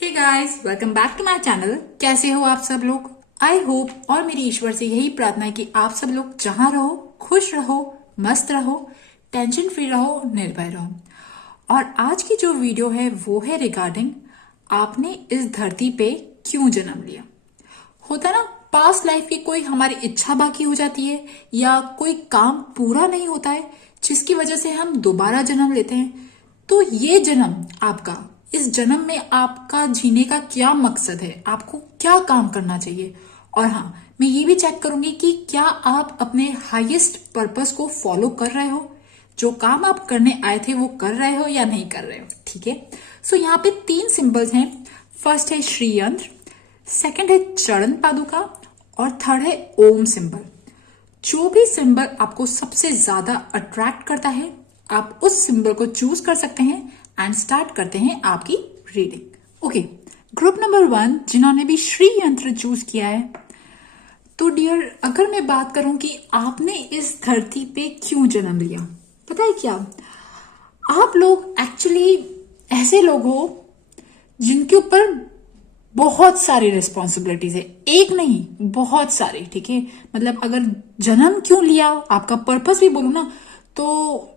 Hey guys, welcome back to my channel. कैसे हो आप सब लोग? आई होप और मेरी ईश्वर से यही प्रार्थना है कि आप सब लोग जहां रहो खुश रहो, मस्त रहो, टेंशन फ्री रहो, निर्भय रहो। और आज की जो वीडियो है वो है रिगार्डिंग आपने इस धरती पे क्यों जन्म लिया। होता है ना, पास्ट लाइफ की कोई हमारी इच्छा बाकी हो जाती है या कोई काम पूरा नहीं होता है जिसकी वजह से हम दोबारा जन्म लेते हैं। तो ये जन्म आपका, इस जन्म में आपका जीने का क्या मकसद है, आपको क्या काम करना चाहिए। और हाँ, मैं ये भी चेक करूंगी कि क्या आप अपने हाईएस्ट पर्पस को फॉलो कर रहे हो, जो काम आप करने आए थे वो कर रहे हो या नहीं कर रहे हो। ठीक है, सो यहाँ पे 3 सिंबल्स हैं। फर्स्ट है श्री यंत्र, सेकंड है चरण पादुका और थर्ड है ओम सिंबल। जो भी सिंबल आपको सबसे ज्यादा अट्रैक्ट करता है आप उस सिंबल को चूज कर सकते हैं एंड स्टार्ट करते हैं आपकी रीडिंग। ओके, ग्रुप नंबर 1 जिन्होंने भी श्री यंत्र चूज किया है, तो डियर अगर मैं बात करूं कि आपने इस धरती पे क्यों जन्म लिया, पता है क्या, आप लोग एक्चुअली ऐसे लोग हो जिनके ऊपर बहुत सारी रिस्पॉन्सिबिलिटीज है, एक नहीं बहुत सारी। ठीक है, मतलब अगर जन्म क्यों लिया, आपका पर्पस भी बोलूं ना, तो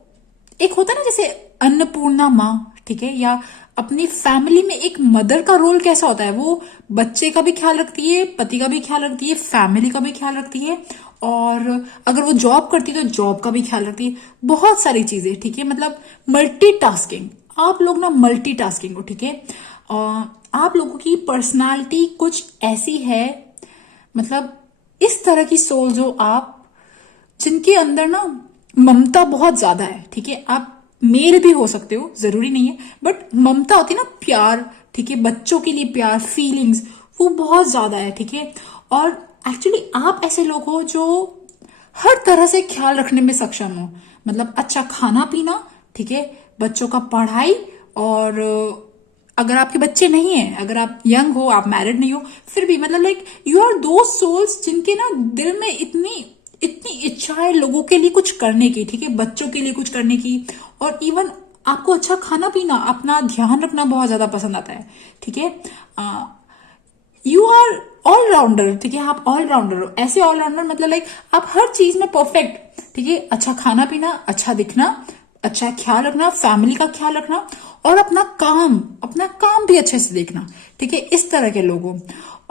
एक होता है ना जैसे अन्नपूर्णा माँ, ठीक है, या अपनी फैमिली में एक मदर का रोल कैसा होता है, वो बच्चे का भी ख्याल रखती है, पति का भी ख्याल रखती है, फैमिली का भी ख्याल रखती है, और अगर वो जॉब करती है तो जॉब का भी ख्याल रखती है, बहुत सारी चीजें। ठीक है, मतलब मल्टीटास्किंग, आप लोग ना मल्टीटास्किंग हो। ठीक है, आप लोगों की पर्सनालिटी कुछ ऐसी है, मतलब इस तरह की सोल जो आप, जिनके अंदर ना ममता बहुत ज्यादा है। ठीक है, आप मेल भी हो सकते हो, जरूरी नहीं है, बट ममता होती है ना, प्यार। ठीक है, बच्चों के लिए प्यार, फीलिंग्स वो बहुत ज्यादा है। ठीक है, और एक्चुअली आप ऐसे लोग हो जो हर तरह से ख्याल रखने में सक्षम हो, मतलब अच्छा खाना पीना, ठीक है, बच्चों का पढ़ाई, और अगर आपके बच्चे नहीं है, अगर आप यंग हो, आप मैरिड नहीं हो, फिर भी मतलब लाइक यू आर दो सोल्स जिनके ना दिल में इतनी इतनी इच्छा है लोगों के लिए कुछ करने की। ठीक है, बच्चों के लिए कुछ करने की, और इवन आपको अच्छा खाना पीना, अपना ध्यान रखना बहुत ज्यादा पसंद आता है। ठीक है, यू आर ऑलराउंडर। ठीक है, आप ऑलराउंडर हो, ऐसे ऑलराउंडर मतलब लाइक आप हर चीज में परफेक्ट। ठीक है, अच्छा खाना पीना, अच्छा दिखना, अच्छा ख्याल रखना, फैमिली का ख्याल रखना, और अपना काम भी अच्छे से देखना। ठीक है, इस तरह के लोग हो।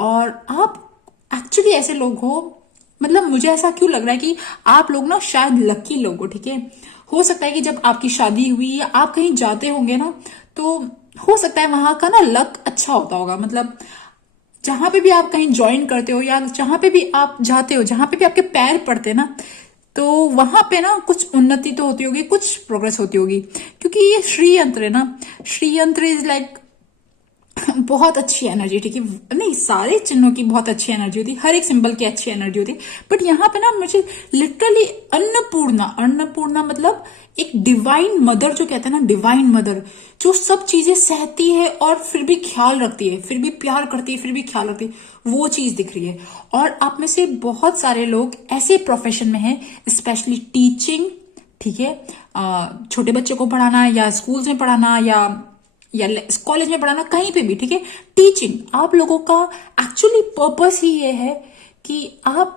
और आप एक्चुअली ऐसे लोग हो, मतलब मुझे ऐसा क्यों लग रहा है कि आप लोग ना शायद लकी लोग हो। ठीक है, हो सकता है कि जब आपकी शादी हुई या आप कहीं जाते होंगे ना, तो हो सकता है वहां का ना लक अच्छा होता होगा। मतलब जहां पे भी आप कहीं ज्वाइन करते हो या जहां पे भी आप जाते हो, जहां पे भी आपके पैर पड़ते हैं ना, तो वहां पे ना कुछ उन्नति तो होती होगी, कुछ प्रोग्रेस होती होगी। क्योंकि ये श्री यंत्र है ना, श्री यंत्र इज लाइक बहुत अच्छी एनर्जी। ठीक है, नहीं सारे चिन्हों की बहुत अच्छी एनर्जी होती है, हर एक सिंबल की अच्छी एनर्जी होती है, बट यहाँ पे ना मुझे लिटरली अन्नपूर्णा मतलब एक डिवाइन मदर, जो कहते हैं ना डिवाइन मदर, जो सब चीजें सहती है और फिर भी ख्याल रखती है, फिर भी प्यार करती है, फिर भी ख्याल रखती है, वो चीज दिख रही है। और आप में से बहुत सारे लोग ऐसे प्रोफेशन में हैं, स्पेशली टीचिंग। ठीक है, छोटे बच्चों को पढ़ाना या स्कूल्स में पढ़ाना या कॉलेज में पढ़ाना, कहीं पे भी। ठीक है, टीचिंग आप लोगों का एक्चुअली पर्पस ही ये है कि आप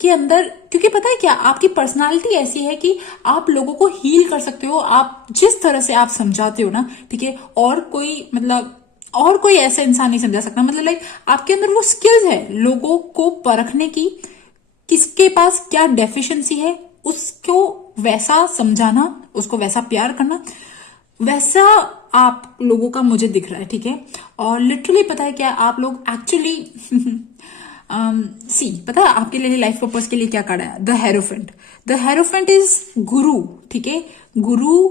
के अंदर, क्योंकि पता है क्या, आपकी पर्सनालिटी ऐसी है कि आप लोगों को हील कर सकते हो, आप जिस तरह से आप समझाते हो ना। ठीक है, और कोई ऐसा इंसान नहीं समझा सकता। मतलब लाइक आपके अंदर वो स्किल्स है लोगों को परखने की, किसके पास क्या डेफिशिएंसी है, उसको वैसा समझाना, उसको वैसा प्यार करना, वैसा आप लोगों का मुझे दिख रहा है। ठीक है, और लिटरली पता है क्या, आप लोग एक्चुअली सी पता है आपके लिए लाइफ पर्पस के लिए क्या कार्ड है, the hierophant. The hierophant is गुरु। ठीक है, गुरु,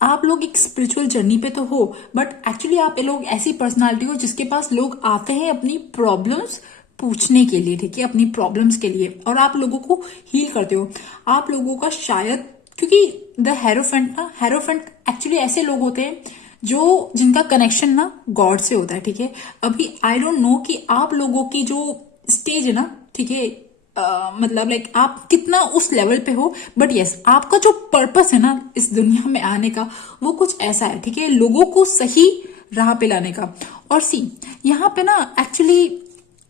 आप लोग एक स्पिरिचुअल जर्नी पे तो हो, बट एक्चुअली आप लोग ऐसी पर्सनालिटी हो जिसके पास लोग आते हैं अपनी प्रॉब्लम्स पूछने के लिए। ठीक है, अपनी प्रॉब्लम्स के लिए, और आप लोगों को हील करते हो। आप लोगों का शायद, क्योंकि द हेरोफेंट एक्चुअली ऐसे लोग होते हैं जो जिनका कनेक्शन ना गॉड से होता है। ठीक है, अभी आई डोंट नो कि आप लोगों की जो स्टेज है ना, ठीक है, मतलब लाइक आप कितना उस लेवल पे हो, बट यस आपका जो पर्पस है ना इस दुनिया में आने का, वो कुछ ऐसा है। ठीक है, लोगों को सही राह पे लाने का। और सी यहाँ पे ना एक्चुअली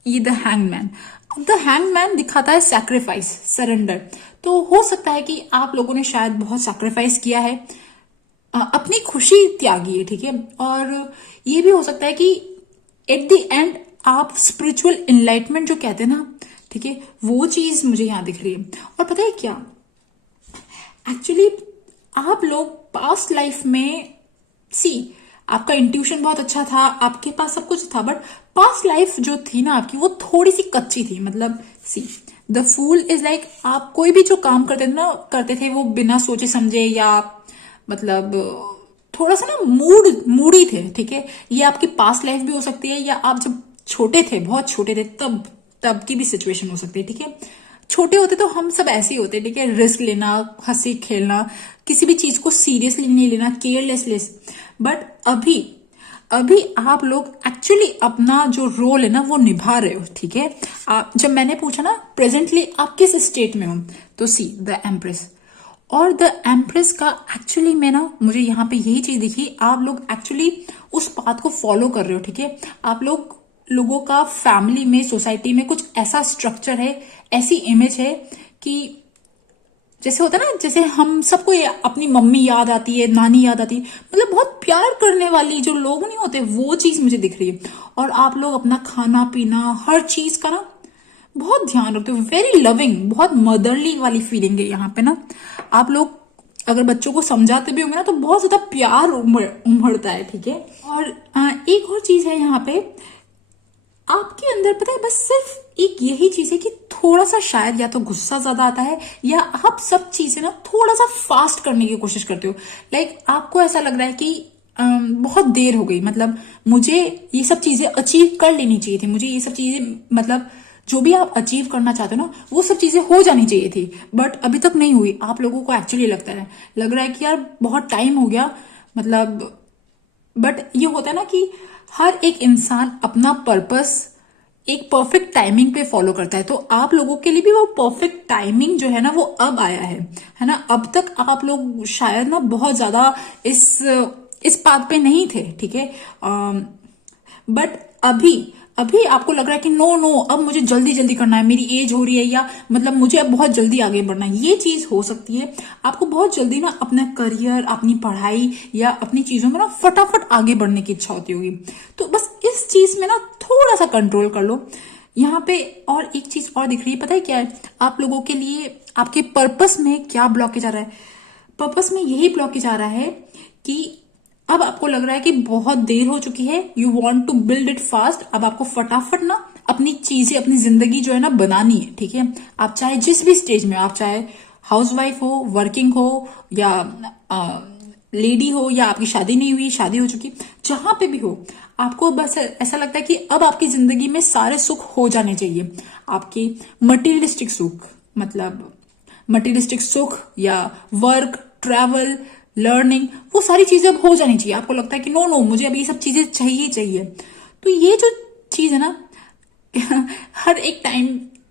ये द हैंगमैन दिखाता है सैक्रिफाइस, सरेंडर। तो हो सकता है कि आप लोगों ने शायद बहुत सैक्रिफाइस किया है, अपनी खुशी त्यागी है, ठीक है। और ये भी हो सकता है कि एट द एंड आप स्पिरिचुअल एनलाइटमेंट जो कहते हैं ना, ठीक है, वो चीज मुझे यहां दिख रही है। और पता है क्या, एक्चुअली आप लोग पास्ट लाइफ में आपका इंट्यूशन बहुत अच्छा था, आपके पास सब कुछ था, बट पास्ट लाइफ जो थी ना आपकी, वो थोड़ी सी कच्ची थी। मतलब द फूल इज लाइक, आप कोई भी जो काम करते थे वो बिना सोचे समझे, या मतलब थोड़ा सा ना मूडी थे, ठीक है। ये आपकी पास्ट लाइफ भी हो सकती है, या आप जब छोटे थे, बहुत छोटे थे, तब की भी सिचुएशन हो सकती है, ठीक है। छोटे होते तो हम सब ऐसे ही होते, ठीक है, रिस्क लेना, हंसी खेलना, किसी भी चीज को सीरियसली नहीं लेना, केयरलेस। बट अभी आप लोग एक्चुअली अपना जो रोल है ना वो निभा रहे हो, ठीक है। जब मैंने पूछा ना प्रेजेंटली आप किस स्टेट में हो, तो द एम्प्रेस। और द एम्प्रेस का एक्चुअली में ना मुझे यहाँ पे यही चीज दिखी, आप लोग एक्चुअली उस पाथ को फॉलो कर रहे हो, ठीक है। आप लोगों का फैमिली में, सोसाइटी में कुछ ऐसा स्ट्रक्चर है, ऐसी इमेज है कि जैसे होता है ना, जैसे हम सबको अपनी मम्मी याद आती है, नानी याद आती है, मतलब बहुत प्यार करने वाली जो लोग नहीं होते, वो चीज मुझे दिख रही है। और आप लोग अपना खाना पीना, हर चीज का ना बहुत ध्यान रखते हो, वेरी लविंग, बहुत मदरली वाली फीलिंग है यहाँ पे ना। आप लोग अगर बच्चों को समझाते भी होंगे ना तो बहुत ज्यादा प्यार उमड़ता है, ठीक है। और एक और चीज है यहाँ पे आपके अंदर, पता है, बस सिर्फ एक यही चीज है कि थोड़ा सा शायद या तो गुस्सा ज्यादा आता है, या आप सब चीजें ना थोड़ा सा फास्ट करने की कोशिश करते हो। लाइक आपको ऐसा लग रहा है कि बहुत देर हो गई, मतलब मुझे ये सब चीजें अचीव कर लेनी चाहिए थी, मुझे ये सब चीजें, मतलब जो भी आप अचीव करना चाहते हो ना वो सब चीजें हो जानी चाहिए थी, बट अभी तक नहीं हुई। आप लोगों को एक्चुअली लग रहा है कि यार बहुत टाइम हो गया, मतलब। बट ये होता है ना कि हर एक इंसान अपना पर्पस एक परफेक्ट टाइमिंग पे फॉलो करता है, तो आप लोगों के लिए भी वो परफेक्ट टाइमिंग जो है ना वो अब आया है ना। अब तक आप लोग शायद ना बहुत ज्यादा इस पाथ पे नहीं थे, ठीक है। बट अभी आपको लग रहा है कि नो अब मुझे जल्दी करना है, मेरी एज हो रही है, या मतलब मुझे अब बहुत जल्दी आगे बढ़ना है। ये चीज हो सकती है, आपको बहुत जल्दी ना अपना करियर, अपनी पढ़ाई या अपनी चीजों में ना फटाफट आगे बढ़ने की इच्छा होती होगी। तो बस इस चीज में ना थोड़ा सा कंट्रोल कर लो यहाँ पे। और एक चीज और दिख रही है, पता है क्या है, आप लोगों के लिए आपके पर्पस में क्या ब्लॉकेज आ रहा है। पर्पस में यही ब्लॉकेज आ रहा है कि अब आपको लग रहा है कि बहुत देर हो चुकी है, you want to build it fast. अब आपको फटाफट ना अपनी चीजें, अपनी जिंदगी जो है ना बनानी है, ठीक है। आप चाहे जिस भी स्टेज में, आप चाहे हाउसवाइफ हो, वर्किंग हो, या लेडी हो, या आपकी शादी नहीं हुई, शादी हो चुकी, जहां पे भी हो, आपको बस ऐसा लगता है कि अब आपकी जिंदगी में सारे सुख हो जाने चाहिए। आपकी मटेरियलिस्टिक सुख, मतलब मटेरियलिस्टिक सुख या वर्क, ट्रैवल, लर्निंग, वो सारी चीजें अब हो जानी चाहिए। आपको लगता है कि नो मुझे अब ये सब चीजें चाहिए। तो ये जो चीज है ना हर एक टाइम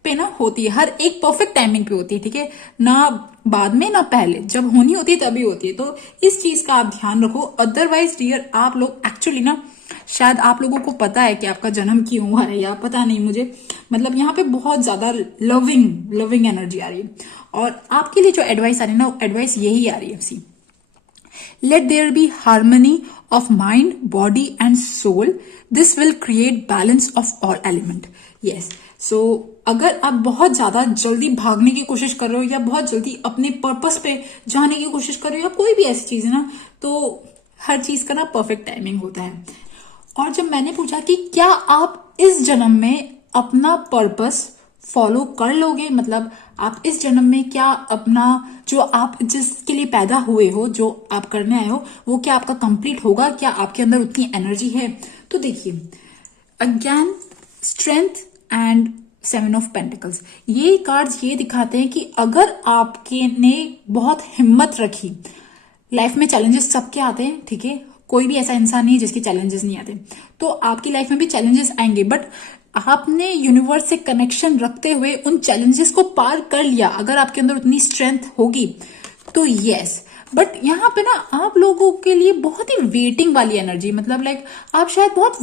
पे ना होती है, हर एक परफेक्ट टाइमिंग पे होती है, ठीक है ना, बाद में ना पहले, जब होनी होती है तभी होती है। तो इस चीज का आप ध्यान रखो। अदरवाइज डियर, आप लोग एक्चुअली ना, शायद आप लोगों को पता है कि आपका जन्म क्यों हुआ है, या पता नहीं मुझे, मतलब यहाँ पे बहुत ज्यादा लविंग एनर्जी आ रही है। और आपके लिए जो एडवाइस आ रही है ना, एडवाइस यही आ रही है, let there be harmony of mind, body and soul. This will create balance of all element. Yes. So अगर आप बहुत ज्यादा जल्दी भागने की कोशिश कर रहे हो, या बहुत जल्दी अपने पर्पस पे जाने की कोशिश कर रहे हो, या कोई भी ऐसी चीज है ना, तो हर चीज का ना परफेक्ट टाइमिंग होता है। और जब मैंने पूछा कि क्या आप इस जन्म में अपना पर्पस फॉलो कर लोगे, मतलब आप इस जन्म में क्या अपना, जो आप जिसके लिए पैदा हुए हो, जो आप करने आए हो, वो क्या आपका कंप्लीट होगा, क्या आपके अंदर उतनी एनर्जी है। तो देखिए, again strength and 7 of pentacles, ये कार्ड्स ये दिखाते हैं कि अगर आपके ने बहुत हिम्मत रखी, लाइफ में चैलेंजेस सबके आते हैं, ठीक है, कोई भी ऐसा इंसान नहीं है जिसके चैलेंजेस नहीं आते, तो आपकी लाइफ में भी चैलेंजेस आएंगे, बट आपने यूनिवर्स से कनेक्शन रखते हुए उन चैलेंजेस को पार कर लिया। अगर आपके अंदर उतनी स्ट्रेंथ होगी तो यस, बट यहाँ पे ना आप लोगों के लिए बहुत ही वेटिंग वाली एनर्जी, मतलब लाइक आप शायद बहुत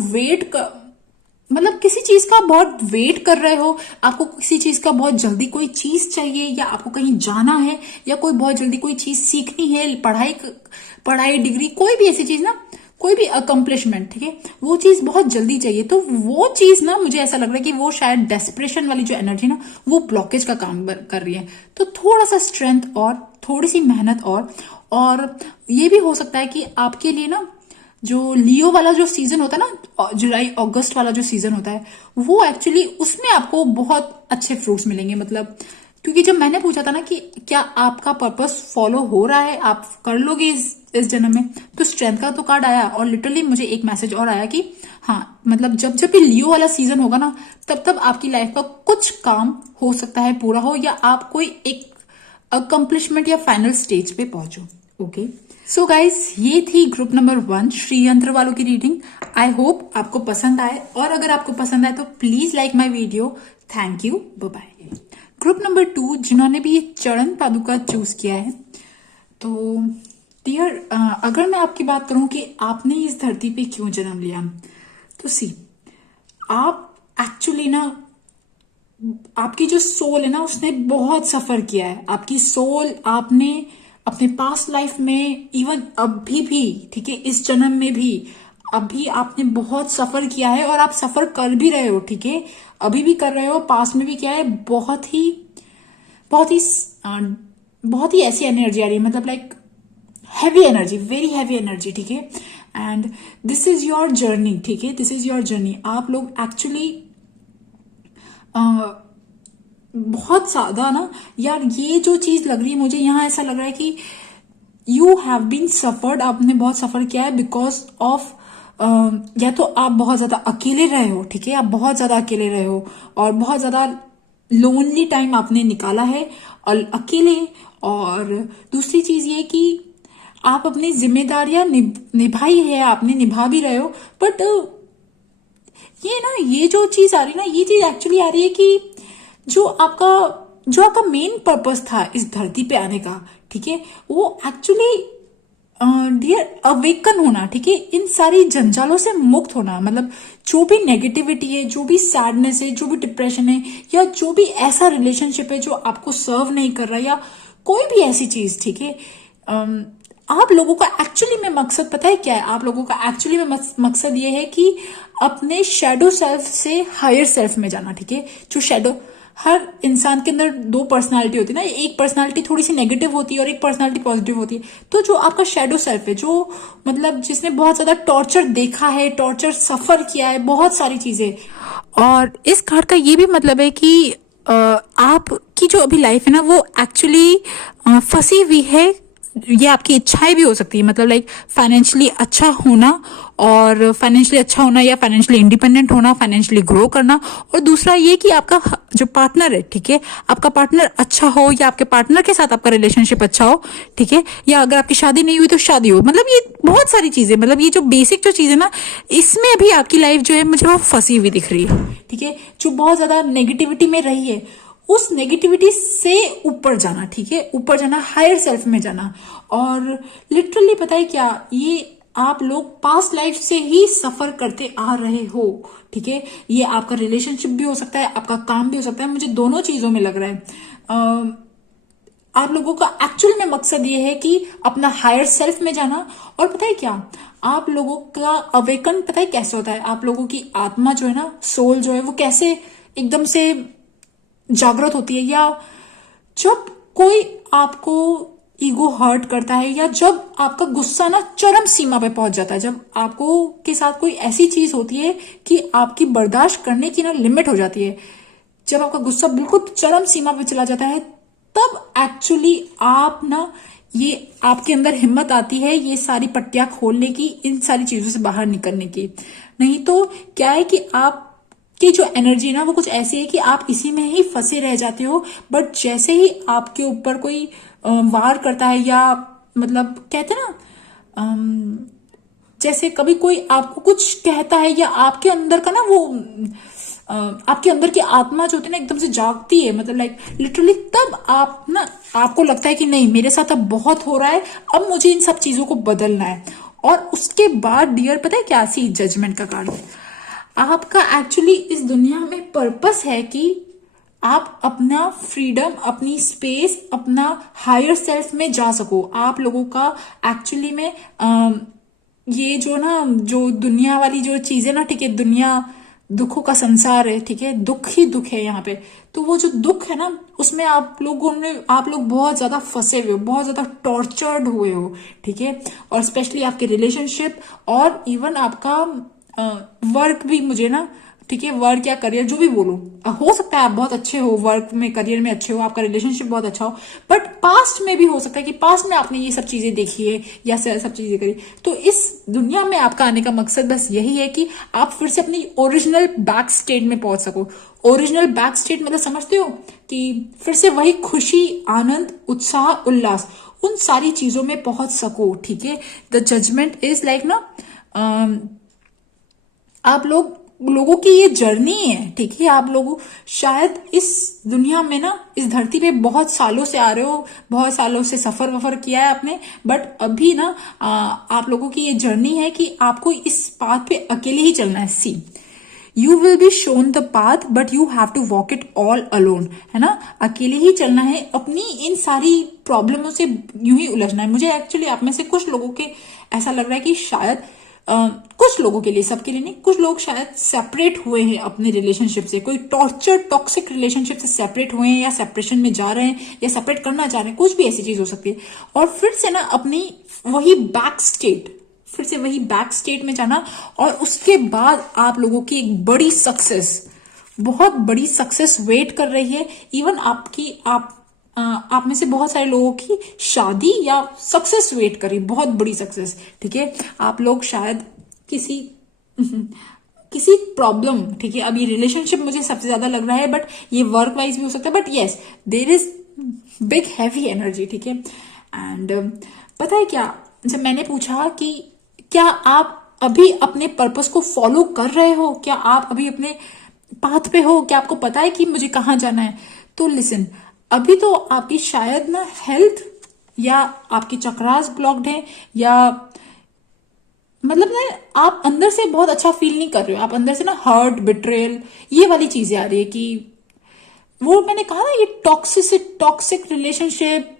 मतलब किसी चीज का बहुत वेट कर रहे हो, आपको किसी चीज का बहुत जल्दी कोई चीज चाहिए, या आपको कहीं जाना है, या कोई बहुत जल्दी कोई चीज सीखनी है, पढ़ाई डिग्री, कोई भी ऐसी चीज ना, कोई भी अकम्पलिशमेंट, ठीक है, वो चीज बहुत जल्दी चाहिए। तो वो चीज ना मुझे ऐसा लग रहा है कि वो शायद डेस्परेशन वाली जो एनर्जी ना वो ब्लॉकेज का काम कर रही है। तो थोड़ा सा स्ट्रेंथ और थोड़ी सी मेहनत और ये भी हो सकता है कि आपके लिए ना जो लियो वाला जो सीजन होता है ना, जुलाई अगस्त वाला जो सीजन होता है, वो एक्चुअली उसमें आपको बहुत अच्छे फ्रूट्स मिलेंगे। मतलब क्योंकि जब मैंने पूछा था ना कि क्या आपका पर्पस फॉलो हो रहा है, आप कर लोगे इस जन्म में, तो स्ट्रेंथ का तो कार्ड आया, और लिटरली मुझे एक मैसेज और आया कि हाँ, मतलब जब जब भी लियो वाला सीजन होगा ना, तब तब आपकी लाइफ का कुछ काम हो सकता है पूरा हो, या आप कोई एक अकम्पलिशमेंट या फाइनल स्टेज पे पहुंचो। ओके, सो गाइज, ये थी ग्रुप नंबर 1 श्री यंत्र वालों की रीडिंग। आई होप आपको पसंद आए, और अगर आपको पसंद आए तो please like my video. Thank you, bye bye. Group number 2 जिन्होंने भी ये चरण पादुका चूज किया है, तो डियर, अगर मैं आपकी बात करूं कि आपने इस धरती पे क्यों जन्म लिया, तो सी, आप एक्चुअली ना, आपकी जो सोल है ना उसने बहुत सफर किया है। आपकी सोल, आपने अपने पास्ट लाइफ में, इवन अभी भी, ठीक है, इस जन्म में भी, अभी आपने बहुत सफर किया है, और आप सफर कर भी रहे हो, ठीक है, अभी भी कर रहे हो, पास्ट में भी किया है। बहुत ही बहुत ही ऐसी एनर्जी आ रही है, मतलब like heavy energy, very heavy energy, ठीक है। And this is your journey, ठीक है, दिस इज योर जर्नी। आप लोग एक्चुअली बहुत ज्यादा ना यार, ये जो चीज लग रही है मुझे, यहाँ ऐसा लग रहा है कि यू हैव बीन सफर्ड, आपने बहुत सफर किया है बिकॉज ऑफ, या तो आप बहुत ज्यादा अकेले रहे हो, ठीक है, आप बहुत ज्यादा अकेले रहे हो, और बहुत ज्यादा लोनली टाइम आपने निकाला है और अकेले। और दूसरी चीज ये कि आप अपनी जिम्मेदारियां निभाई है, आपने निभा भी रहे हो, बट ये ना, ये जो चीज आ रही है ना, ये चीज एक्चुअली आ रही है कि जो आपका मेन पर्पस था इस धरती पे आने का, ठीक है, वो एक्चुअली डियर अवेकन होना, ठीक है, इन सारी जंजालों से मुक्त होना। मतलब जो भी नेगेटिविटी है, जो भी सैडनेस है, जो भी डिप्रेशन है, या जो भी ऐसा रिलेशनशिप है जो आपको सर्व नहीं कर रहा, या कोई भी ऐसी चीज, ठीक है, आप लोगों का एक्चुअली में मकसद पता है क्या है? आप लोगों का एक्चुअली में मकसद ये है कि अपने शैडो सेल्फ से हायर सेल्फ में जाना, ठीक है। जो शैडो, हर इंसान के अंदर 2 पर्सनालिटी होती है ना, एक पर्सनालिटी थोड़ी सी नेगेटिव होती है और एक पर्सनालिटी पॉजिटिव होती है। तो जो आपका शैडो सेल्फ है, जो मतलब जिसने बहुत ज्यादा टॉर्चर देखा है, टॉर्चर सफर किया है, बहुत सारी चीजें, और इस कार्ड का ये भी मतलब है कि आपकी जो अभी लाइफ है ना वो एक्चुअली फंसी हुई है। ये आपकी इच्छाएं भी हो सकती है, मतलब लाइक फाइनेंशियली अच्छा होना, और फाइनेंशियली अच्छा होना, या फाइनेंशियली इंडिपेंडेंट होना, फाइनेंशियली ग्रो करना। और दूसरा ये कि आपका जो पार्टनर है, ठीक है, आपका पार्टनर अच्छा हो, या आपके पार्टनर के साथ आपका रिलेशनशिप अच्छा हो, ठीक है, या अगर आपकी शादी नहीं हुई तो शादी हो। मतलब ये बहुत सारी चीजें, मतलब ये जो बेसिक जो चीज है ना, इसमें भी आपकी लाइफ जो है मुझे वो फंसी हुई दिख रही है, ठीक है, जो बहुत ज्यादा नेगेटिविटी में रही है, उस नेगेटिविटी से ऊपर जाना, ठीक है, ऊपर जाना, हायर सेल्फ में जाना। और लिटरली पता है क्या, ये आप लोग पास्ट लाइफ से ही सफर करते आ रहे हो, ठीक है। ये आपका रिलेशनशिप भी हो सकता है, आपका काम भी हो सकता है, मुझे दोनों चीजों में लग रहा है। आप लोगों का एक्चुअल में मकसद ये है कि अपना हायर सेल्फ में जाना। और पता है क्या, आप लोगों का अवेकन पता है कैसे होता है? आप लोगों की आत्मा जो है ना, सोल जो है, वो कैसे एकदम से जागृत होती है, या जब कोई आपको ईगो हर्ट करता है, या जब आपका गुस्सा ना चरम सीमा पे पहुंच जाता है, जब आपको के साथ कोई ऐसी चीज होती है कि आपकी बर्दाश्त करने की ना लिमिट हो जाती है, जब आपका गुस्सा बिल्कुल चरम सीमा पे चला जाता है, तब एक्चुअली आप ना, ये आपके अंदर हिम्मत आती है ये सारी पट्टियां खोलने की, इन सारी चीजों से बाहर निकलने की। नहीं तो क्या है कि आप की जो एनर्जी है ना, वो कुछ ऐसी है कि आप इसी में ही फंसे रह जाते हो। बट जैसे ही आपके ऊपर कोई वार करता है, या मतलब कहते हैं ना, जैसे कभी कोई आपको कुछ कहता है, या आपके अंदर का ना वो आपके अंदर की आत्मा जो होती है ना एकदम से जागती है, मतलब लाइक लिटरली तब आप ना, आपको लगता है कि नहीं मेरे साथ अब बहुत हो रहा है, अब मुझे इन सब चीजों को बदलना है। और उसके बाद डियर पता है क्या, सी जजमेंट का कार्ड, आपका एक्चुअली इस दुनिया में पर्पस है कि आप अपना फ्रीडम, अपनी स्पेस, अपना हायर सेल्फ में जा सको। आप लोगों का एक्चुअली में ये जो ना, जो दुनिया वाली जो चीजें ना, ठीक है, दुनिया दुखों का संसार है, ठीक है, दुख ही दुख है यहाँ पे। तो वो जो दुख है ना, उसमें आप लोग बहुत ज्यादा फंसे हुए हो, बहुत ज्यादा टॉर्चर्ड हुए हो, ठीक है। और स्पेशली आपके रिलेशनशिप और इवन आपका वर्क भी, मुझे ना, ठीक है, वर्क या करियर जो भी बोलो, हो सकता है आप बहुत अच्छे हो वर्क में, करियर में अच्छे हो, आपका रिलेशनशिप बहुत अच्छा हो, बट पास्ट में भी हो सकता है कि पास्ट में आपने ये सब चीजें देखी है या सब चीजें करी। तो इस दुनिया में आपका आने का मकसद बस यही है कि आप फिर से अपनी ओरिजिनल बैक स्टेट में पहुंच सको। ओरिजिनल बैक स्टेट मतलब समझते हो कि फिर से वही खुशी, आनंद, उत्साह, उल्लास, उन सारी चीजों में पहुंच सको, ठीक है। द जजमेंट इज लाइक ना, आप लोगों की ये जर्नी है, ठीक है। आप लोग शायद इस दुनिया में ना, इस धरती पे बहुत सालों से आ रहे हो, बहुत सालों से सफर वफर किया है आपने, बट अभी ना आप लोगों की ये जर्नी है कि आपको इस पाथ पे अकेले ही चलना है। See you will be shown the path but you have to walk it all alone, है ना। अकेले ही चलना है, अपनी इन सारी प्रॉब्लमों से यूं ही उलझना है। मुझे एक्चुअली आप में से कुछ लोगों के ऐसा लग रहा है कि शायद कुछ लोगों के लिए, सबके लिए नहीं, कुछ लोग शायद सेपरेट हुए हैं अपने रिलेशनशिप से, कोई टॉर्चर टॉक्सिक रिलेशनशिप से सेपरेट हुए हैं, या सेपरेशन में जा रहे हैं, या सेपरेट करना चाह रहे हैं, कुछ भी ऐसी चीज हो सकती है। और फिर से ना अपनी वही बैक स्टेट, फिर से वही बैक स्टेट में जाना, और उसके बाद आप लोगों की एक बड़ी सक्सेस, बहुत बड़ी सक्सेस वेट कर रही है। इवन आप में से बहुत सारे लोगों की शादी या सक्सेस वेट करी, बहुत बड़ी सक्सेस, ठीक है। आप लोग शायद किसी प्रॉब्लम, ठीक है, अभी रिलेशनशिप मुझे सबसे ज्यादा लग रहा है, बट ये वर्क वाइज भी हो सकता है, but yes there is big heavy energy, ठीक है। एंड पता है क्या, जब मैंने पूछा कि क्या आप अभी अपने पर्पस को फॉलो कर रहे हो, क्या आप अभी अपने पाथ पे हो, क्या आपको पता है कि मुझे कहाँ जाना है, तो लिसन, अभी तो आपकी शायद ना हेल्थ या आपकी चक्रास ब्लॉक्ड है, या मतलब ना आप अंदर से बहुत अच्छा फील नहीं कर रहे हो, आप अंदर से ना हर्ट, बिट्रेल, ये वाली चीजें आ रही है कि वो मैंने कहा ना, ये टॉक्सिक रिलेशनशिप,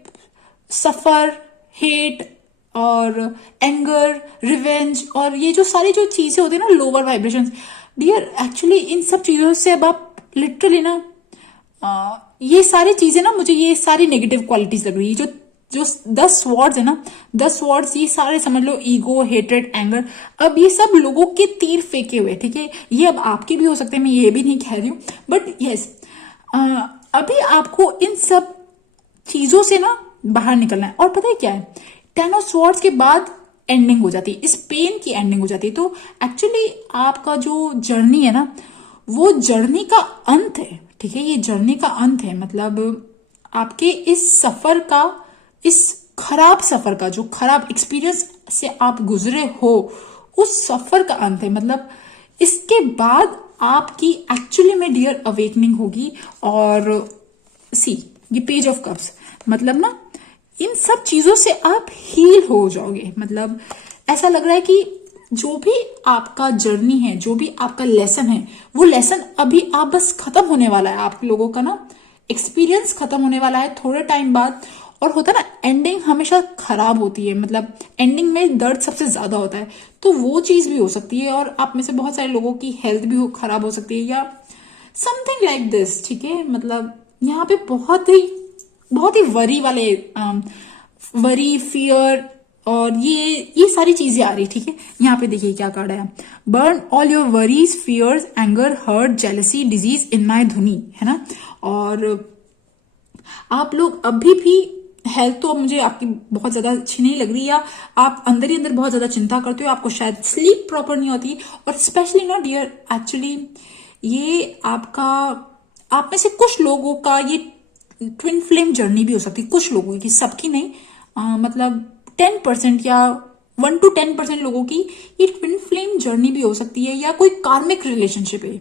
सफर, हेट और एंगर, रिवेंज, और ये जो सारी जो चीजें होती है ना, लोअर वाइब्रेशंस, डियर एक्चुअली इन सब चीजों से अब आप लिटरली ना, ये सारी चीजें ना, मुझे ये सारी नेगेटिव क्वालिटीज लग रही है। जो 10 स्वॉर्ड्स है ना, 10 स्वॉर्ड्स, ये सारे समझ लो, ईगो, हेट्रेड, एंगर, अब ये सब लोगों के तीर फेंके हुए, ठीक है। ये अब आपके भी हो सकते हैं, मैं ये भी नहीं कह रही हूँ, बट यस अभी आपको इन सब चीजों से ना बाहर निकलना है। और पता है क्या है, 10 ऑफ स्वॉर्ड्स के बाद एंडिंग हो जाती है, इस पेन की एंडिंग हो जाती है। तो एक्चुअली आपका जो जर्नी है ना, वो जर्नी का अंत है, ठीक है। ये जर्नी का अंत है, मतलब आपके इस सफर का, इस खराब सफर का, जो खराब एक्सपीरियंस से आप गुजरे हो, उस सफर का अंत है। मतलब इसके बाद आपकी एक्चुअली में डियर अवेकनिंग होगी। और सी ये पेज ऑफ कप्स, मतलब ना इन सब चीजों से आप हील हो जाओगे। मतलब ऐसा लग रहा है कि जो भी आपका जर्नी है, जो भी आपका लेसन है, वो लेसन अभी आप बस खत्म होने वाला है, आप लोगों का ना एक्सपीरियंस खत्म होने वाला है थोड़े टाइम बाद। और होता है ना, एंडिंग हमेशा खराब होती है, मतलब एंडिंग में दर्द सबसे ज्यादा होता है, तो वो चीज भी हो सकती है। और आप में से बहुत सारे लोगों की हेल्थ भी खराब हो सकती है, या समथिंग लाइक दिस, ठीक है। मतलब यहाँ पे बहुत ही वरी, फियर और ये सारी चीजें आ रही, ठीक है। यहाँ पे देखिए क्या कार्ड है, burn all your worries, fears, anger, hurt, jealousy, disease in my dhuni, है ना। और आप लोग अभी भी, हेल्थ तो मुझे आपकी बहुत ज्यादा अच्छी नहीं लग रही, या आप अंदर ही अंदर बहुत ज्यादा चिंता करते हो, आपको शायद स्लीप प्रॉपर नहीं होती। और स्पेशली ना डियर, एक्चुअली ये आपका, आप में से कुछ लोगों का ये ट्विन फ्लेम जर्नी भी हो सकती है, कुछ लोगों की, सबकी नहीं, मतलब 10% या 1 to 10% लोगों की ये ट्विन फ्लेम जर्नी भी हो सकती है, या कोई कार्मिक रिलेशनशिप है,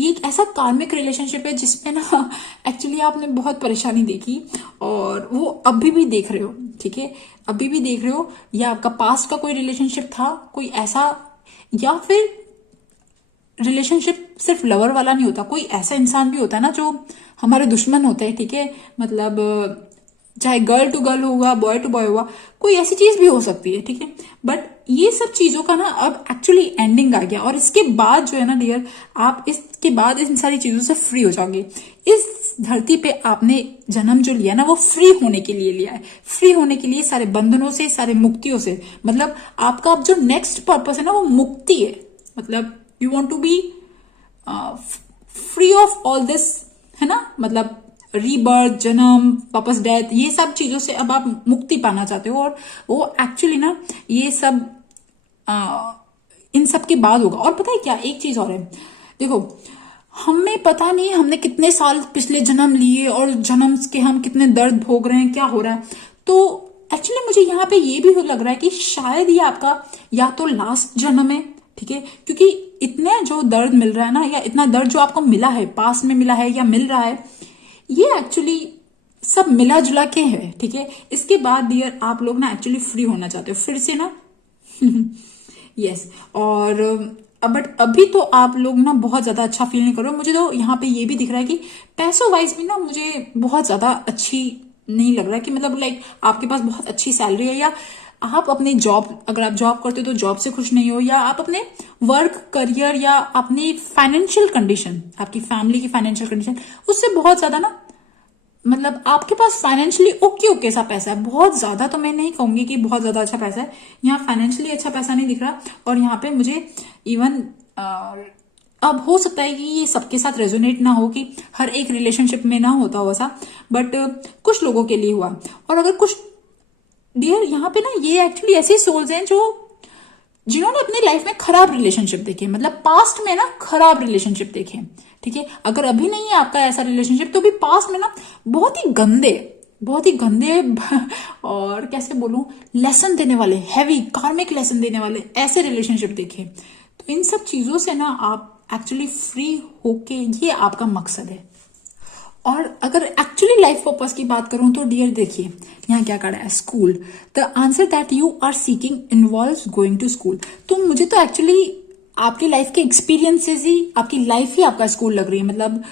ये एक ऐसा कार्मिक रिलेशनशिप है जिसमें ना एक्चुअली आपने बहुत परेशानी देखी और वो अभी भी देख रहे हो, ठीक है, अभी भी देख रहे हो, या आपका पास्ट का कोई रिलेशनशिप था कोई ऐसा, या फिर रिलेशनशिप सिर्फ लवर वाला नहीं होता, कोई ऐसा इंसान भी होता है ना जो हमारे दुश्मन होते हैं, ठीक है, मतलब चाहे गर्ल टू गर्ल होगा, बॉय टू बॉय हुआ, कोई ऐसी चीज भी हो सकती है, ठीक है। बट ये सब चीजों का ना अब एक्चुअली एंडिंग आ गया और इसके बाद जो है ना डियर, आप इसके बाद इन सारी चीजों से फ्री हो जाओगे। इस धरती पे आपने जन्म जो लिया ना वो फ्री होने के लिए लिया है, फ्री होने के लिए, सारे बंधनों से, सारे मुक्तियों से। मतलब आपका अब जो नेक्स्ट पर्पस है ना वो मुक्ति है। मतलब you want to be free of all this, है ना, मतलब रीबर्थ, जन्म, वापस डेथ, ये सब चीजों से अब आप मुक्ति पाना चाहते हो। और वो एक्चुअली ना ये सब इन सब के बाद होगा। और पता है क्या, एक चीज और है, देखो हमें पता नहीं हमने कितने साल पिछले जन्म लिए और जन्म के हम कितने दर्द भोग रहे हैं, क्या हो रहा है। तो एक्चुअली मुझे यहाँ पे ये भी लग रहा है कि शायद ये आपका या तो लास्ट जन्म है, ठीक है, क्योंकि इतना जो दर्द मिल रहा है ना, या इतना दर्द जो आपको मिला है, पास्ट में मिला है या मिल रहा है, ये एक्चुअली सब मिला जुला के है, ठीक है। इसके बाद डियर आप लोग ना एक्चुअली फ्री होना चाहते हो फिर से ना यस और बट अभी तो आप लोग ना बहुत ज्यादा अच्छा फील नहीं कर रहे हो। मुझे तो यहाँ पे ये भी दिख रहा है कि पैसों वाइज भी ना मुझे बहुत ज्यादा अच्छी नहीं लग रहा है कि मतलब लाइक आपके पास बहुत अच्छी सैलरी है, या आप अपने जॉब, अगर आप जॉब करते हो तो जॉब से खुश नहीं हो, या आप अपने वर्क करियर या अपनी फाइनेंशियल कंडीशन, आपकी फैमिली की फाइनेंशियल कंडीशन, उससे बहुत ज्यादा ना, मतलब आपके पास फाइनेंशियली ओके ओके सा पैसा है, बहुत ज्यादा तो मैं नहीं कहूंगी कि बहुत ज्यादा अच्छा पैसा है, यहाँ फाइनेंशियली अच्छा पैसा नहीं दिख रहा। और यहाँ पे मुझे इवन अब हो सकता है कि ये सबके साथ रेजोनेट ना हो, कि हर एक रिलेशनशिप में ना होता हो ऐसा, बट कुछ लोगों के लिए हुआ। और अगर कुछ डियर यहाँ पे ना ये एक्चुअली ऐसे सोल्स हैं जो जिन्होंने अपनी लाइफ में खराब रिलेशनशिप देखे, मतलब पास्ट में ना खराब रिलेशनशिप देखे, ठीक है। अगर अभी नहीं है आपका ऐसा रिलेशनशिप तो भी पास्ट में ना बहुत ही गंदे और कैसे बोलूं, लेसन देने वाले, हैवी कार्मिक लेसन देने वाले ऐसे रिलेशनशिप देखे। तो इन सब चीजों से ना आप एक्चुअली फ्री होके, ये आपका मकसद है। और अगर एक्चुअली लाइफ पर्पस की बात करूं तो डियर देखिए यहाँ क्या करा है, school, the answer that you are seeking involves going to school. तो मुझे तो एक्चुअली आपकी लाइफ के एक्सपीरियंसेस ही, आपकी लाइफ ही आपका स्कूल लग रही है। मतलब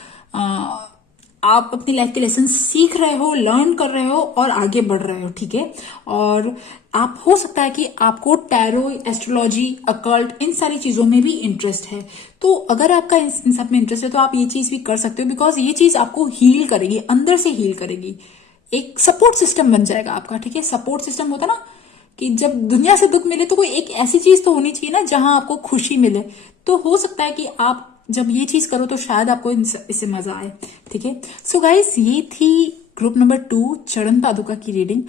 आप अपनी लाइफ के लेसन सीख रहे हो, लर्न कर रहे हो और आगे बढ़ रहे हो, ठीक है। और आप हो सकता है कि आपको टैरो, एस्ट्रोलॉजी, अकल्ट, इन सारी चीजों में भी इंटरेस्ट है। तो अगर आपका इन सब में इंटरेस्ट है तो आप ये चीज भी कर सकते हो, बिकॉज ये चीज आपको हील करेगी, अंदर से हील करेगी। एक सपोर्ट सिस्टम बन जाएगा आपका, ठीक है। सपोर्ट सिस्टम होता ना कि जब दुनिया से दुख मिले तो कोई एक ऐसी चीज तो होनी चाहिए ना जहां आपको खुशी मिले। तो हो सकता है कि आप जब ये चीज करो तो शायद आपको इससे मजा आए, ठीक है। सो गाइस, ये थी ग्रुप नंबर 2 चरण पादुका की रीडिंग।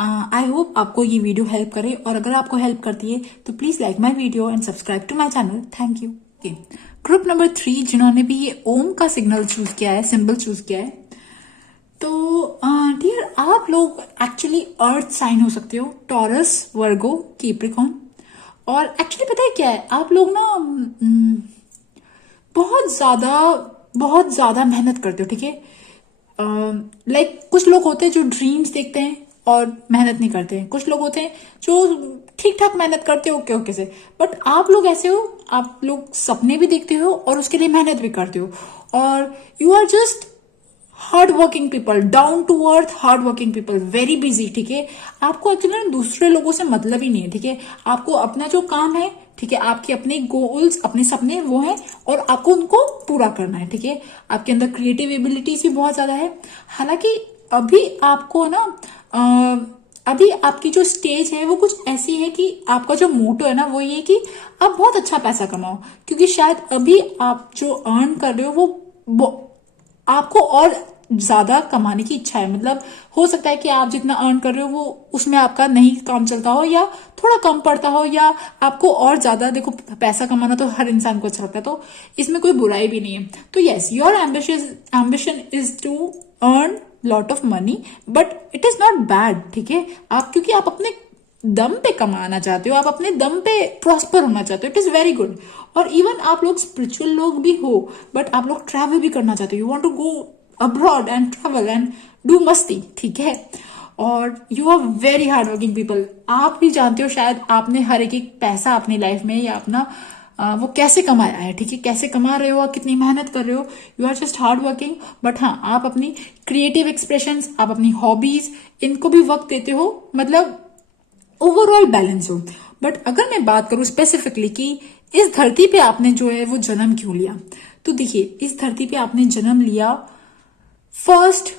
आई होप आपको ये वीडियो हेल्प करे, और अगर आपको हेल्प करती है तो please like my video and subscribe to my channel. Thank you. Group number 3 जिन्होंने भी ये ओम का सिग्नल चूज किया है, सिंबल चूज किया है, तो डियर आप लोग एक्चुअली अर्थ साइन हो सकते हो, टॉरस, वर्गो, कैप्रिकॉर्न। और एक्चुअली पता है क्या है, आप लोग ना बहुत ज्यादा मेहनत करते हो, ठीक है। लाइक कुछ लोग होते हैं जो ड्रीम्स देखते हैं और मेहनत नहीं करते हैं, कुछ लोग होते हैं जो ठीक ठाक मेहनत करते हो, ओके ओके से। बट आप लोग ऐसे हो, आप लोग सपने भी देखते हो और उसके लिए मेहनत भी करते हो, और you are just hard working people, down to earth hard working people, very busy, ठीक है। आपको एक्चुअली दूसरे लोगों से मतलब ही नहीं है, ठीक है। आपको अपना जो काम है, ठीक है, आपके अपने गोल्स, अपने सपने वो है और आपको उनको पूरा करना है, ठीक है। आपके अंदर क्रिएटिव एबिलिटीज भी बहुत ज्यादा है। हालांकि अभी आपको ना अभी आपकी जो स्टेज है वो कुछ ऐसी है कि आपका जो मोटो है ना वो ये कि आप बहुत अच्छा पैसा कमाओ, क्योंकि शायद अभी आप जो अर्न कर रहे हो वो आपको और ज्यादा कमाने की इच्छा है। मतलब हो सकता है कि आप जितना अर्न कर रहे हो वो उसमें आपका नहीं काम चलता हो, या थोड़ा कम पड़ता हो, या आपको और ज्यादा, देखो पैसा कमाना तो हर इंसान को अच्छा लगता है, तो इसमें कोई बुराई भी नहीं है। तो yes, your ambition is to earn lot of money, but it is not bad, ठीक है। आप क्योंकि आप अपने दम पे कमाना चाहते हो, आप अपने दम पे प्रॉस्पर होना चाहते हो, इट इज वेरी गुड। और इवन आप लोग स्पिरिचुअल लोग भी हो, बट आप लोग ट्रैवल भी करना चाहते हो, you want to go abroad and travel and do मस्ती, ठीक है। और you are very hard working people. आप भी जानते हो शायद आपने हर एक पैसा अपनी लाइफ में या अपना वो कैसे कमाया है, ठीक है, कैसे कमा रहे हो, आप कितनी मेहनत कर रहे हो, you are just hard working. But हाँ, आप अपनी क्रिएटिव एक्सप्रेशंस, आप अपनी हॉबीज, इनको भी वक्त देते हो, मतलब ओवरऑल बैलेंस हो। बट अगर मैं बात करूं स्पेसिफिकली कि इस धरती पे आपने जो है वो जन्म क्यों लिया, तो देखिए, इस धरती पे आपने जन्म लिया फर्स्ट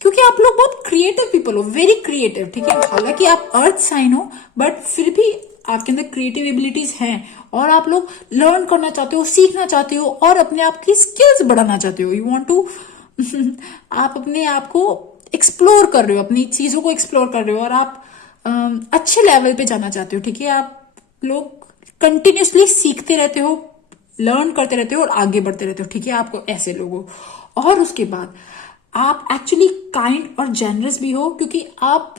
क्योंकि आप लोग बहुत क्रिएटिव पीपल हो, वेरी क्रिएटिव, ठीक है। हालांकि आप अर्थ साइन हो, बट फिर भी आपके अंदर क्रिएटिव एबिलिटीज हैं और आप लोग लर्न करना चाहते हो, सीखना चाहते हो और अपने आप की स्किल्स बढ़ाना चाहते हो। यू वांट टू आप अपने आप को एक्सप्लोर कर रहे हो, अपनी चीजों को एक्सप्लोर कर रहे हो और आप अच्छे लेवल पे जाना चाहते हो, ठीक है। आप लोग कंटिन्यूसली सीखते रहते हो, लर्न करते रहते हो और आगे बढ़ते रहते हो, ठीक है। आपको ऐसे लोगों, और उसके बाद आप एक्चुअली काइंड और जेनरस भी हो, क्योंकि आप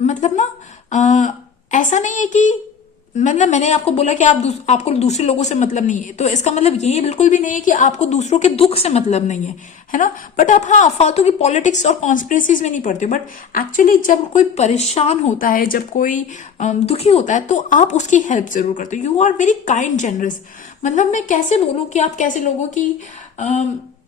मतलब ना ऐसा नहीं है कि मतलब मैंने आपको बोला कि आपको दूसरे लोगों से मतलब नहीं है, तो इसका मतलब ये बिल्कुल भी नहीं है कि आपको दूसरों के दुख से मतलब नहीं है ना। बट आप हाँ, फालतू की पॉलिटिक्स और कॉन्स्पिरेसीज में नहीं पड़ते। बट एक्चुअली जब कोई परेशान होता है, जब कोई दुखी होता है, तो आप उसकी हेल्प जरूर करते हो। You are very kind generous. मतलब मैं कैसे बोलूं कि आप कैसे लोगों की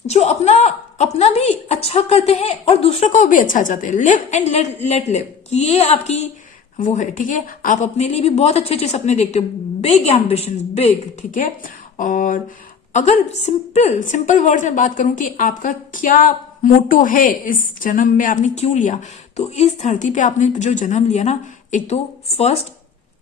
जो अपना अपना भी अच्छा करते हैं और दूसरों को भी अच्छा चाहते हैं, लिव एंड लेट लिव, ये आपकी वो है, ठीक है। आप अपने लिए भी बहुत अच्छे अच्छे सपने देखते हो, बिग एम्बिशन, बिग, ठीक है। और अगर सिंपल सिंपल वर्ड्स में बात करूं कि आपका क्या मोटो है इस जन्म में, आपने क्यों लिया, तो इस धरती पे आपने जो जन्म लिया ना, एक तो फर्स्ट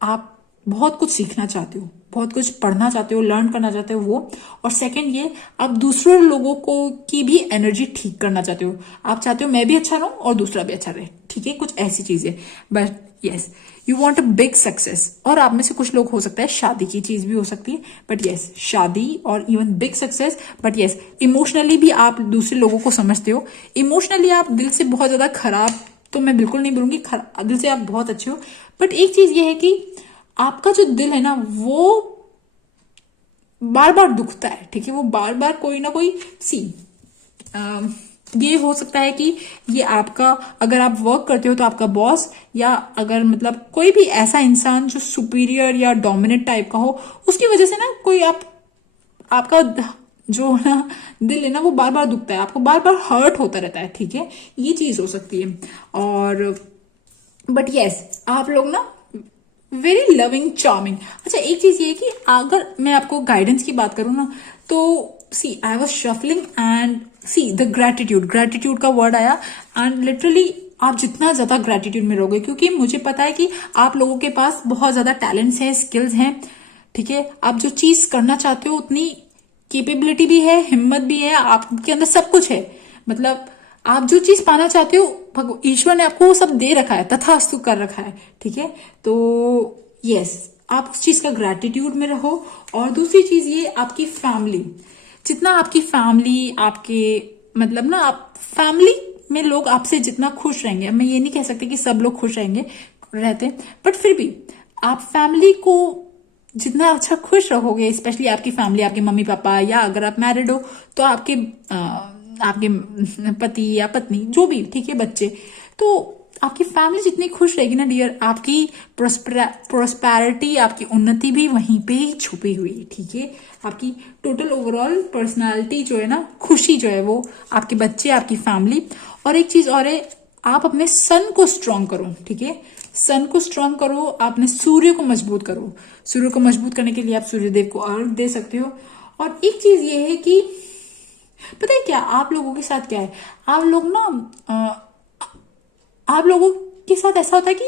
आप बहुत कुछ सीखना चाहते हो, बहुत कुछ पढ़ना चाहते हो, लर्न करना चाहते हो वो। और सेकंड ये, आप दूसरों लोगों को की भी एनर्जी ठीक करना चाहते हो। आप चाहते हो मैं भी अच्छा रहूं और दूसरा भी अच्छा रहे, ठीक है, कुछ ऐसी चीजें। But yes, you want a big success. और आप में से कुछ लोग हो सकता है शादी की चीज भी हो सकती है, बट यस, शादी और even big success. But yes, emotionally भी आप दूसरे लोगों को समझते हो। इमोशनली आप दिल से बहुत ज्यादा खराब तो मैं बिल्कुल नहीं बोलूंगी, दिल से आप बहुत अच्छे हो। बट एक चीज ये है कि आपका जो दिल है ना, वो बार बार दुखता है, ठीक है। वो बार बार कोई ना कोई ये हो सकता है कि ये आपका, अगर आप वर्क करते हो तो आपका बॉस, या अगर मतलब कोई भी ऐसा इंसान जो सुपीरियर या डोमिनेट टाइप का हो, उसकी वजह से ना कोई आपका जो ना दिल है ना, वो बार बार दुखता है, आपको बार बार हर्ट होता रहता है, ठीक है। ये चीज हो सकती है। और बट यस, आप लोग ना वेरी लविंग, चार्मिंग। अच्छा, एक चीज ये है कि अगर मैं आपको गाइडेंस की बात करूं ना, तो see I was shuffling and see the gratitude का वर्ड आया, एंड लिटरली आप जितना ज्यादा ग्रेटिट्यूड में रहोगे, क्योंकि मुझे पता है कि आप लोगों के पास बहुत ज्यादा टैलेंट्स हैं, स्किल्स हैं, ठीक है। आप जो चीज करना चाहते हो उतनी कैपेबिलिटी भी है, हिम्मत भी है, आपके अंदर सब कुछ है। मतलब आप जो चीज पाना चाहते हो, ईश्वर ने आपको वो सब दे रखा है, तथास्तु कर रखा है, ठीक है। तो यस, आप उस चीज का ग्रेटिट्यूड में रहो। और दूसरी चीज ये, आपकी फैमिली, जितना आपकी फैमिली आपके मतलब ना, आप फैमिली में लोग आपसे जितना खुश रहेंगे, मैं ये नहीं कह सकती कि सब लोग खुश रहते, बट फिर भी आप फैमिली को जितना अच्छा खुश रहोगे, स्पेशली आपकी फैमिली, आपके मम्मी पापा, या अगर आप मैरिड हो तो आपके पति या पत्नी, जो भी, ठीक है, बच्चे, तो आपकी फैमिली जितनी खुश रहेगी ना डियर, आपकी प्रोस्पेरिटी, आपकी उन्नति भी वहीं पे ही छुपी हुई है, ठीक है। आपकी टोटल ओवरऑल पर्सनालिटी जो है ना, खुशी जो है वो आपके बच्चे, आपकी फैमिली। और एक चीज और है, आप अपने सन को स्ट्रांग करो, ठीक है। सन को स्ट्रांग करो, आपने सूर्य को मजबूत करो। सूर्य को मजबूत करने के लिए आप सूर्यदेव को अर्घ दे सकते हो। और एक चीज ये है कि पता है क्या आप लोगों के साथ क्या है, आप लोग ना आप लोगों के साथ ऐसा होता है कि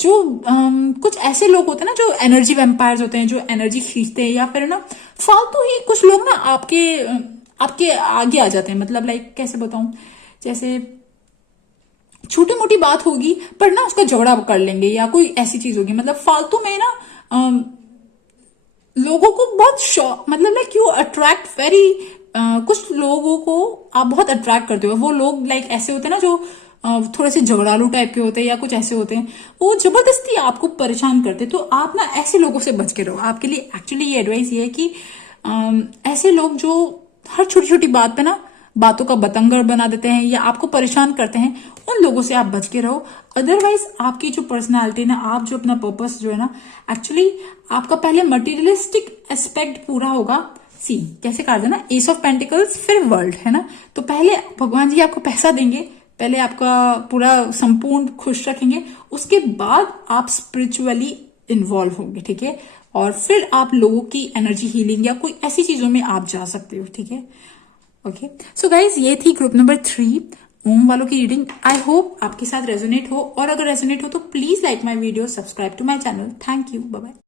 जो कुछ ऐसे लोग होते हैं ना, जो एनर्जी वैम्पायर्स होते हैं, जो एनर्जी खींचते हैं, या फिर ना फालतू ही कुछ लोग ना आपके आगे आ जाते हैं। मतलब लाइक कैसे बताऊं, जैसे छोटी मोटी बात होगी पर ना उसका झगड़ा कर लेंगे, या कोई ऐसी चीज होगी, मतलब फालतू में ना लोगों को बहुत मतलब लाइक यू अट्रैक्ट वेरी कुछ लोगों को आप बहुत अट्रैक्ट करते हो। वो लोग लाइक ऐसे होते हैं ना, जो थोड़े से झगड़ालू टाइप के होते हैं या कुछ ऐसे होते हैं, वो जबरदस्ती आपको परेशान करते हैं, तो आप ना ऐसे लोगों से बच के रहो। आपके लिए एक्चुअली ये एडवाइस ये है कि ऐसे लोग जो हर छोटी छोटी बात पे ना बातों का बतंगड़ बना देते हैं या आपको परेशान करते हैं, उन लोगों से आप बच के रहो। अदरवाइज आपकी जो पर्सनालिटी ना, आप जो अपना पर्पस जो है ना, एक्चुअली आपका पहले मटेरियलिस्टिक एस्पेक्ट पूरा होगा। सी कैसे कहा जाए ना, एस ऑफ पेंटिकल्स फिर वर्ल्ड, है ना। तो पहले भगवान जी आपको पैसा देंगे, पहले आपका पूरा संपूर्ण खुश रखेंगे, उसके बाद आप स्पिरिचुअली इन्वॉल्व होंगे, ठीक है। और फिर आप लोगों की एनर्जी हीलिंग या कोई ऐसी चीजों में आप जा सकते हो, ठीक है। ओके, सो गाइज ये थी ग्रुप नंबर 3 ओम वालों की रीडिंग। आई होप आपके साथ रेजोनेट हो, और अगर रेजोनेट हो तो please like my video, subscribe to my channel. Thank you, bye bye.